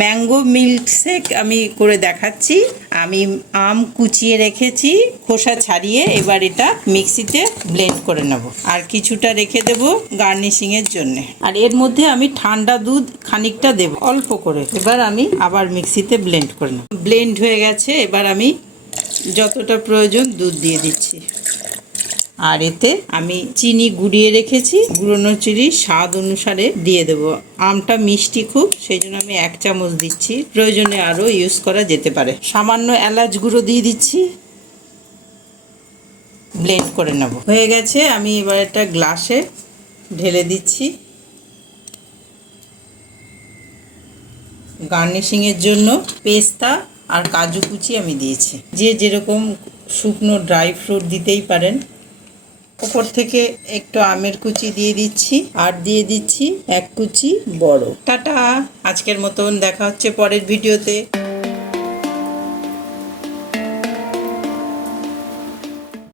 Mango milkshake আমি করে দেখাচ্ছি। আমি আম কুচিয়ে রেখেছি, খোসা ছাড়িয়ে। এবার এটা মিক্সিতে ব্লেন্ড করে নেব, আর কিছুটা রেখে দেব গার্নিশিংয়ের জন্য। আর এর মধ্যে আমি ঠান্ডা দুধ খানিকটা দেব, অল্প করে। এবার আমি আবার মিক্সিতে ব্লেন্ড করে নেব। ব্লেন্ড হয়ে গেছে, এবার আমি যতটা প্রয়োজন দুধ দিয়ে দিচ্ছি। আর এতে আমি চিনি গুঁড়িয়ে রেখেছি, গুঁড়োনো চিনি স্বাদ অনুসারে দিয়ে দেব। আমটা মিষ্টি খুব, সেই জন্য আমি 1 চামচ দিচ্ছি, প্রয়োজনে আরও ইউজ করা যেতে পারে। সামান্য এলাচ গুঁড়ো দিয়ে দিচ্ছি, ব্লেন্ড করে নেব। হয়ে গেছে, আমি এবার একটা গ্লাসে ঢেলে দিচ্ছি। গার্নিশিংয়ের জন্য পেস্তা আর কাজু কুচি আমি দিয়েছি। যে যেরকম শুকনো ড্রাই ফ্রুট দিতেই পারেন। উপর থেকে একটু আমের কুচি দিয়ে দিচ্ছি, আর দিয়ে দিচ্ছি 1 কুচি বড়। টাটা, আজকের মতন দেখা হচ্ছে পরের ভিডিওতে।